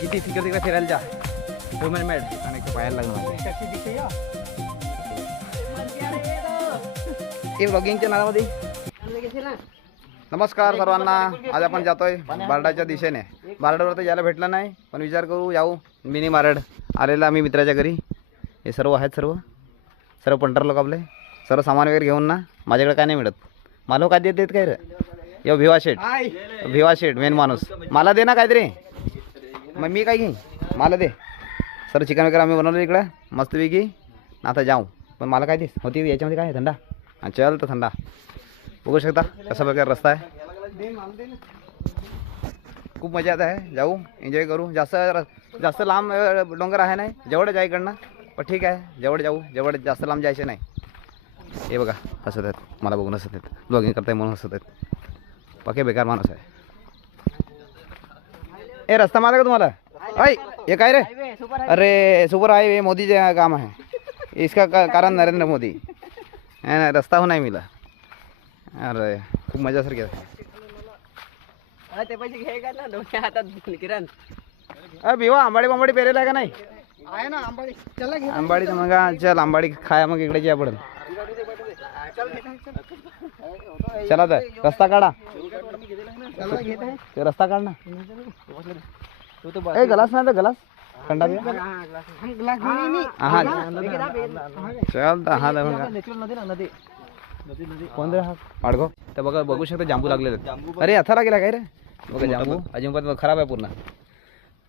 किती तिकडे तिकडे फिरायला जा ह्युमन मेड आणि पाहायला लागणार हे ब्लॉगिंगच्या नावामध्ये. नमस्कार सर्वांना. आज आपण जातोय बारडाच्या दिशेने. बारडावर तर यायला भेटलं नाही पण विचार करू जाऊ. मिनी बारड आलेला आम्ही मित्राच्या घरी. हे सर्व आहेत सर्व पंटर लोक आपले सर्व सामान वगैरे घेऊन ना. माझ्याकडे काय नाही मिळत. मला काय देत काय रे यो भिवा शेट मेन माणूस. मला दे ना काहीतरी मग मी काय घेईन. मला दे. सर्व चिकन वगैरे आम्ही बनवलं इकडं मस्तपैकी. आता जाऊ पण मला काय दे होती याच्यामध्ये काय थंडा. हां चल तर थंडा. बघू शकता कसा प्रकार रस्ता आहे. खूप मजा येत आहे. जाऊ एन्जॉय करू. जास्त लांब डोंगर आहे नाही जेवढं जाय इकडनं पण ठीक आहे. जेवढं जाऊ जेवढं जास्त लांब जायचे नाही. हे बघा हसत आहेत मला बघून हसत आहेत. ब्लॉगिंग करताय म्हणून हसत आहेत. पक्के बेकार माणूस आहे. ए रस्ता मारा का तुम्हाला. अय ये काय रे. अरे सुपर हाईवे मोदी जे काम है इसका कारण नरेंद्र मोदी है. रस्ता हो नाही मिला. अरे खूप मजासारखी आहे. भिवा आंबाडी पेरेला का नाही आहे ना. आंबाडी तर मग चल आंबाडी खाया मग इकडे या पडेल. चला तर रस्ता काढा. रस्ता काढ ना. गलास नाही तर गलास थंडा पिया. चल हा कोण रे हा पाडगो. तर बघा बघू शकता जांबू लागलेले आहेत. अरे अथा लागेला काय रे. बघा जांबू अजिंक्यपत खराब आहे पूर्ण.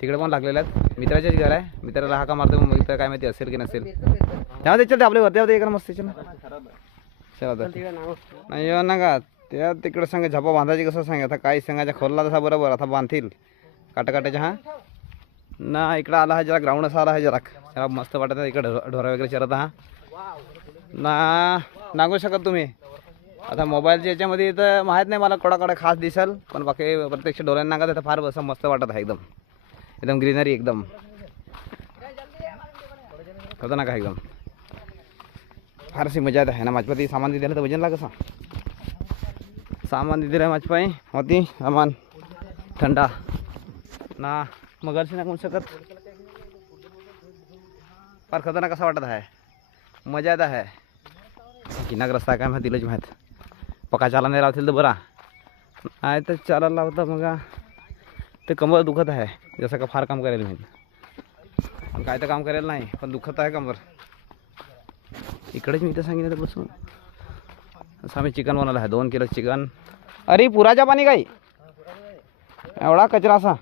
तिकडे पण लागलेले आहेत. मित्राचेच घर आहे. मित्राला हाका मारतो मित्र काय माहिती असेल की नसेल. तेव्हा त्याच्यात आपले वरती होते एका मस्त ना. चला तर नाही येऊ नका. त्या तिकडे सांगा झपा बांधायची कसं सांगा. आता काही सांगायच्या खोलला तसा बरोबर आता बांधतील काटाकाटाच्या. हां ना इकडं आला आहे जरा ग्राउंड असा आला आहे जरा मस्त वाटत आहे. इकडं ढोरा वगैरे चरत हा ना. नागू शकत तुम्ही आता मोबाईलच्या याच्यामध्ये तर माहीत नाही मला कोडाकडे खास दिसेल पण बाकी प्रत्यक्ष डोळ्यांना नागत तर फार असं मस्त वाटत आहे. एकदम ग्रीनरी एकदम होतं ना का एकदम फारशी मजा येत आहे ना. माझ्यापाती सामान दिलं तर वजनला कसा सामान दिलं माझ्यापाई होती सामान थंडा ना. मग घरशी ना कोण शकत फार खतरनाक कसा वाटत आहे. मजा येत आहे. किनाक रस्ता काय माहिती दिलंच माहीत. पक्का चाला नाही राहतील तर बरा नाही तर चालायला लावता मग ते कमर दुखत आहे. जसं का फार काम करेल मी काय तर काम करेल नाही पण दुखत आहे कमर. इकडेच मी तर सांगितलं तर बसून असं आम्ही चिकन बनवलं आहे 2 किलो चिकन. अरे पुराच्या पाणी काही एवढा कचरा असा.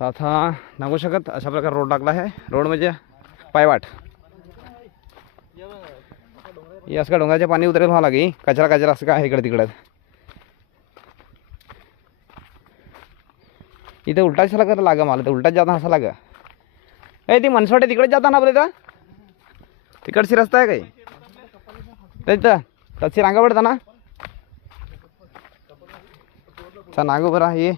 तर आता नागू शकत अशा प्रकारे रोड लागला आहे. रोड म्हणजे पायवाट. हे असं का डोंगराचे पाणी उतरेल व्हावं लागे. कचरा असं का आहे इकडे तिकडे. इथे उलटा कशाला करायला लागा मला. तर उलटाच जाता असा लागा. ए ती मनसोटे तिकडेच जाता ना आपल्या तर तिकडची रस्ता आहे काही तर तशी रांगा पडता ना. नागू बरा ये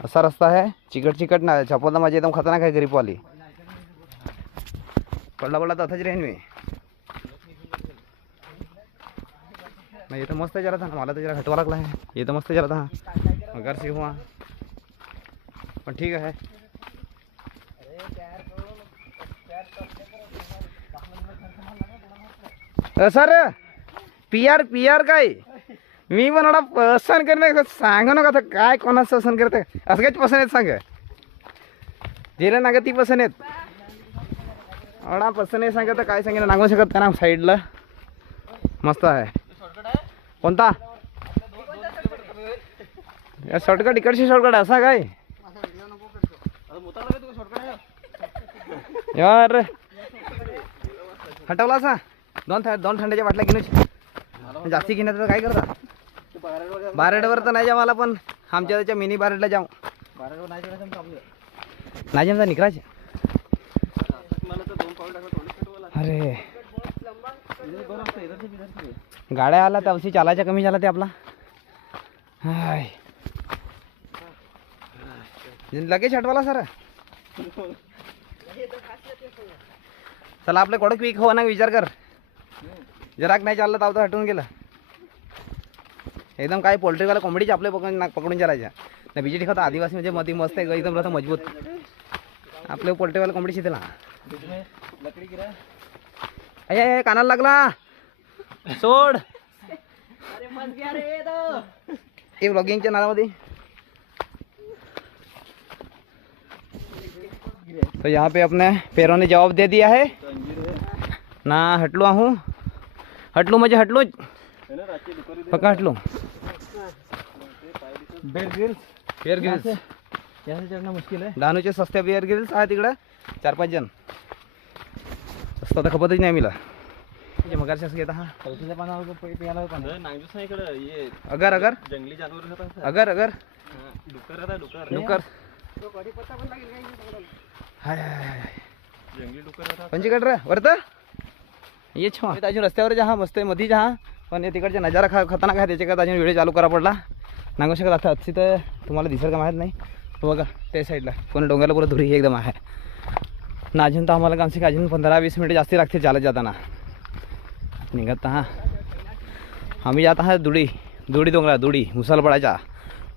असा रस्ता आहे. चिकट ना चपलता माझी एकदम खतरनाक आहे. गरीबवाली पडला तर अथाच रेन मी नाही. येतं मस्त जरा था मला तर जरा घटवा लागला आहे. येतं मस्त जरा था मगर से हुआ पण ठीक आहे. सर पियार काय मी पण एवढा पसंत करणे सांगू नका. तर काय कोणाचं पसंत करते असं काहीच पसंत येत सांग. दिलं ना ग ती पसंत येत एवढा पसंत आहे सांगा तर काय सांगेल नागू शकत का ना. साईडला मस्त आहे. कोणता शॉर्टकट इकडची शॉर्टकट असा काय यार हटवला असा. दोन थंड्याच्या बाटल्या घेऊन जास्ती घेण्यात तर काय करता. बारडवर तर नाही जा मला पण आमच्या त्याच्या मिनी बारडला जाऊ. नाही जमता निकराचे. अरे गाड्या आला त्यावशी चालायच्या कमी झाला ते आपला. हाय लगेच हटवाला सर. चला आपलं कोडं क्विक हो ना विचार कर. जराक नाही चाललं तर हटून गेलं. एकदम काय पोल्ट्रीवाला कोंबडीचे आपले पकडून चालायच्या ना. बीजेटी खाता आदिवासी म्हणजे मध्ये मस्त आहे एकदम रथ मजबूत. आपले पोल्ट्रीवाला कोंबडी शितेला अय कानाला लागला सोड. ये ब्लॉगिंगच्या नादामध्ये. तो यहाँ पे अपने पैरों ने जवाब दे दिया है ना. हटलू आहू हटलू म्हणजे हटलू पक्का हटलू. बेअर ग्रिल्स चढणं मुश्किल आहे. डहाणूचे सस्त्या बेअर ग्रिल्स आहे तिकडं 4-5 जण. सस्ता तर खपतच नाही मिला. मगर घेता हा अगर अगर जंगली जानवर अगर अगर डुकर जंगली डुकर पंचीकड रे वरत ये छो अजून रस्त्यावर जहा मस्त आहे मध्ये जहा. पण तिकडचा नजारा खतरनाक आहे. त्याच्याकडे अजून व्हिडिओ चालू करा पडला. नांगू शकत आता अच्छी तर तुम्हाला दिसेल का माहीत नाही. बघा त्या साईडला कोण डोंगराला पुरं धुरी एकदम आहे ना. अजून तर आम्हाला कमसे कम अजून 15-20 मिनिटं जास्ती लागतील चालत जाताना. निघत हा आम्ही जात आहात दुडी डोंगरा दुडी मुसलपडाच्या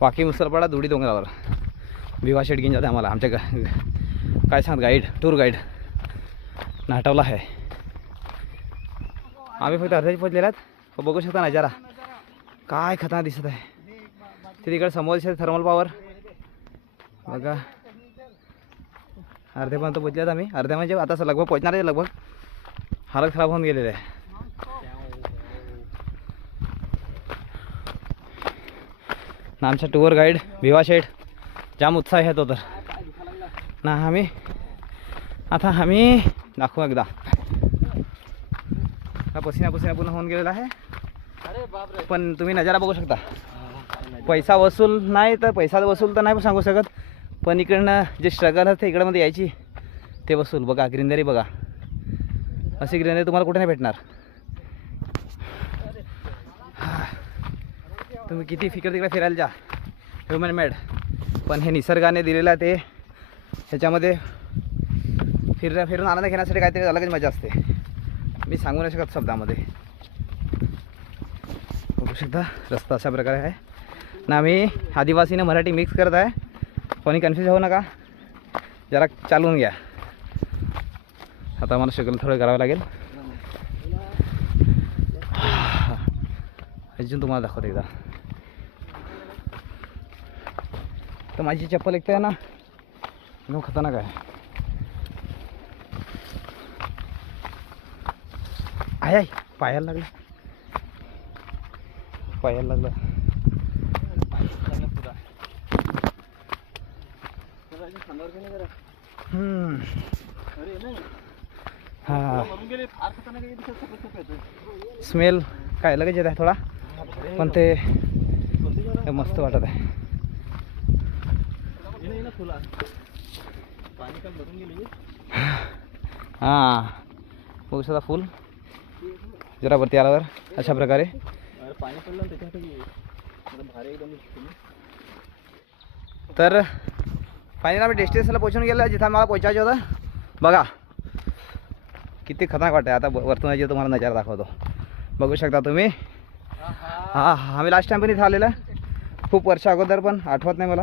वाकी मुसलपडा दुडी डोंगरावर. भिवा शेट घेऊन जाते आम्हाला. आमच्या काय सांगत गाईड टूर गाईड नाटवला आहे. आम्ही फक्त अर्ध्याची पोचलेला आहेत. बघू शकता नजारा काय खतरनाक दिसत आहे. ते तिकडे समोर दिसत थर्मल पॉवर बघा. अर्ध्यापर्यंत पोचल्यात आम्ही. अर्ध्या म्हणजे आता लगभग पोचणार आहे. लगभग हालत खराब होऊन गेलेले आहे. ना आमचा टूर गाईड भिवा शेठ जाम उत्साह आहे तो तर ना. आम्ही दाखवू एकदा. हा पसिना पूर्ण होऊन गेलेला आहे. पण तुम्ही नजारा बघू शकता. पैसा वसूल नाही तर पैसा वसूल तर नाही सांगू शकत. पण इकडनं जे स्ट्रगल असते इकडं मध्ये यायची ते वसूल. बघा ग्रीनरी बघा. अशी ग्रीनरी तुम्हाला कुठे नाही भेटणार. तुम्ही किती तिकडे फिरायला जा ह्युमन मेड. पण हे निसर्गाने दिलेलं आहे ते ह्याच्यामध्ये फिरून आनंद घेण्यासाठी काहीतरी अलगच मजा असते. मी सांगू नाही शकत शब्दामध्ये. बघू शकता रस्ता अशा प्रकारे आहे ना. आम्ही आदिवासीने मराठी मिक्स करत आहे. कोणी कन्फ्यूज होऊ नका. जरा चालवून घ्या. आता मला शगल थोडं करावं लागेल. अजून तुम्हाला दाखवतो एकदा. तर माझी चप्पल एकते आहे ना एकदम खतरनाक आहे. आय पायाला लागलं. हा स्मेल काय लगेच येत आहे थोडा. पण ते मस्त वाटत आहे. हां बघू शकता फुल जरा वरती आल्यावर अशा प्रकारे. तर फायनली आम्ही डेस्टिनेशनला पोहोचून गेलो जिथं मला पोहोचायचं होतं. बघा किती खतरनाक वाटतं. आता वरतून जे तुम्हाला नजारा दाखवतो. बघू शकता तुम्ही. हां आम्ही लास्ट टाइम पण इथं आलेलं खूप वर्ष अगोदर. पण आठवत नाही मला.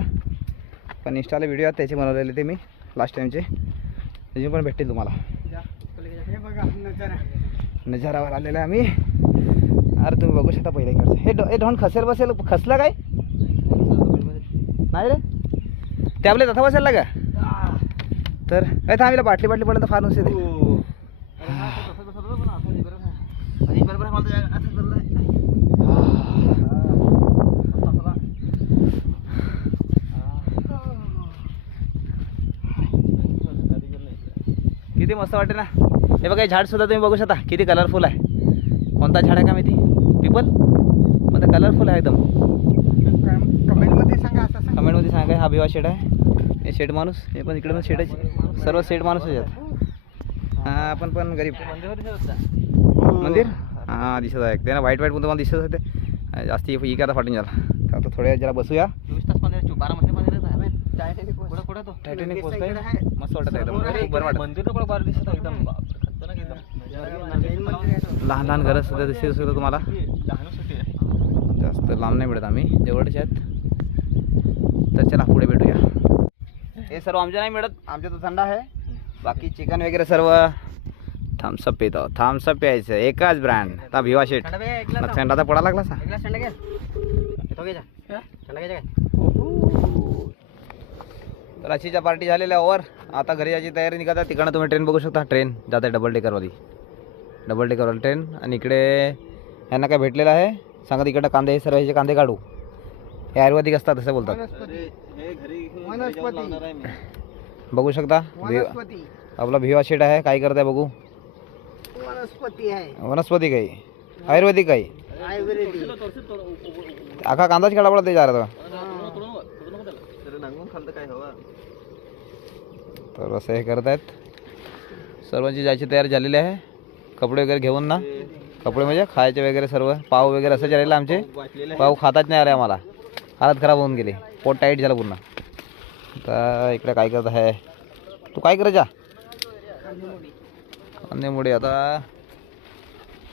पण इंस्टाला व्हिडिओ आहेत त्याचे बनवलेले ते मी लास्ट टाईमचे. अजून पण भेटतील तुम्हाला. नजारावर आलेलं आहे आम्ही. अरे तुम्ही बघू शकता पहिल्या इकडचं. हे ढोण खसेल बसेल. खसलं काय नाही रे. ते आपले तथा बसेल का. तर काय थांबला बाटली पडलं तर फार नुसते ते. किती मस्त वाटते ना. हे बघा झाड सुद्धा तुम्ही बघू शकता किती कलरफुल आहे. कोणता झाड आहे का माहिती. पिपल पण ते कलरफुल आहे एकदम. कमेंटमध्ये सांगा. हा भिवा शेड आहे. हे शेड माणूस. हे पण इकडे पण शेड आहे. सर्व शेड माणूस आहेत. हां आपण पण गरीब. मंदिर हां दिसत आहे. ते ना व्हाईट पण तुम्हाला दिसत होते. जास्ती ही का आता फाटून झाला. आता थोड्या जरा बसूया. 12 टायटॅनिक पोस्ट आहे. मस्त वाटत आहे एकदम. बरं वाटत. मंदिर तर बाहेर दिसत आहे एकदम. लहान लहान घरं सुद्धा दिसत तुम्हाला. जास्त लांब नाही मिळत आम्ही जवळच आहेत. तर चला पुढे भेटूया. हे सर्व आमच्या नाही मिळत, आमच्या तो थंड आहे. बाकी चिकन वगैरे सर्व थम्सअप पितो. थम्सअप प्यायचं एकाच ब्रँड. आता भिवा शेट थंडाचा पडा लागला सा. तर अशीच्या पार्टी झालेल्या ओव्हर. आता घरी यायची तयारी निघत आहे. तिकडनं तुम्ही ट्रेन बघू शकता. ट्रेन जात आहे डबल डेकरवाली ट्रेन. आणि इकडे यांना काय भेटलेलं आहे सांगा. तिकडं कांदे सर्व ह्याचे कांदे काढू. हे आयुर्वेदिक असतात असं बोलतात. बघू शकता आपला भिवा शेट आहे. काय करत आहे बघू. वनस्पती काही आयुर्वेदिक काही आखा कांदाच खेळा पडत जा रहा. तर असं हे करत आहेत. सर्वांची जायची तयारी झालेली आहे. कपडे वगैरे घेऊन ना. कपडे म्हणजे खायचे वगैरे सर्व. पाव वगैरे असं झालेलं आमचे. पाव खाताच नाही आले आम्हाला. हालत खराब होऊन गेली. पोट टाईट झालं पूर्ण. तर इकडे काय करत आहे तू. काय करायचा अन्यमुळे आता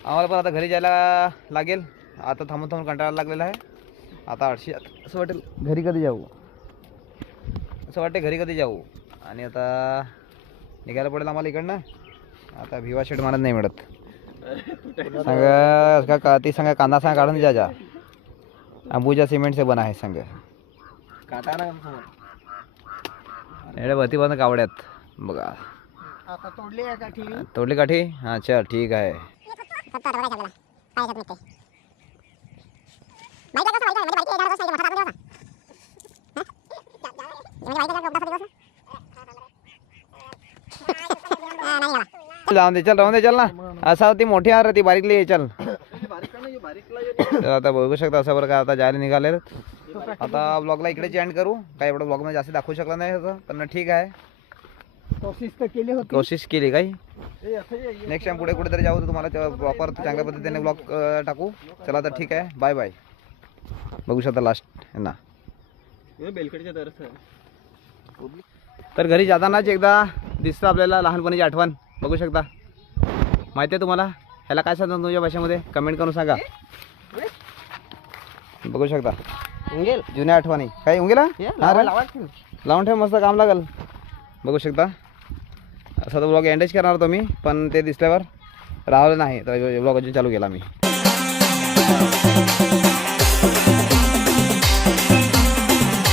आम्हाला पण आता घरी जायला लागेल. आता थांबून कंटाळा लागलेला आहे. आता 800 असं वाटेल घरी कधी जाऊ. असं वाटते घरी कधी जाऊ. आणि आता निघायला पडेल आम्हाला इकडनं. आता भिवा शेट मारत नाही मिळत. सांगा का ती सांगा कांदा सांगा काढून जा जा. अंबुजा सिमेंट से बना है संग. एवढ्या भरती बंद कावड्यात बघा. तोडली काठी. हां चल ठीक आहे. जाऊन दे चल. राहून दे चल ना. असा ती मोठी हार ती बारीकली चल. तर आता बघू शकता असा बरं का. आता जायला निघाले. आता ब्लॉगला इकडेच एंड करू. काय एवढं ब्लॉगमध्ये जास्त दाखवू शकला नाही होतं पण ठीक आहे. कोशिश केली काही. नेक्स्ट टाइम पुढे कुठेतरी जाऊ तर तुम्हाला प्रॉपर चांगल्या पद्धतीने ब्लॉग टाकू. चला तर ठीक आहे. Bye bye. बघू शकता लास्ट ना. तर घरी जातानाच एकदा दिसतं आपल्याला लहानपणीची आठवण. बघू शकता. माहिती आहे तुम्हाला ह्याला काय सांगतात तुमच्या भाषेमध्ये कमेंट करून सांगा. बघू शकता जुन्या आठवणी. काही उंगेला लावून ठेव मस्त काम लागल. बघू शकता. असं तर ब्लॉग एंडच करणार होतो मी पण ते दिसल्यावर राहिलं नाही. तर ब्लॉग अजून चालू केला मी.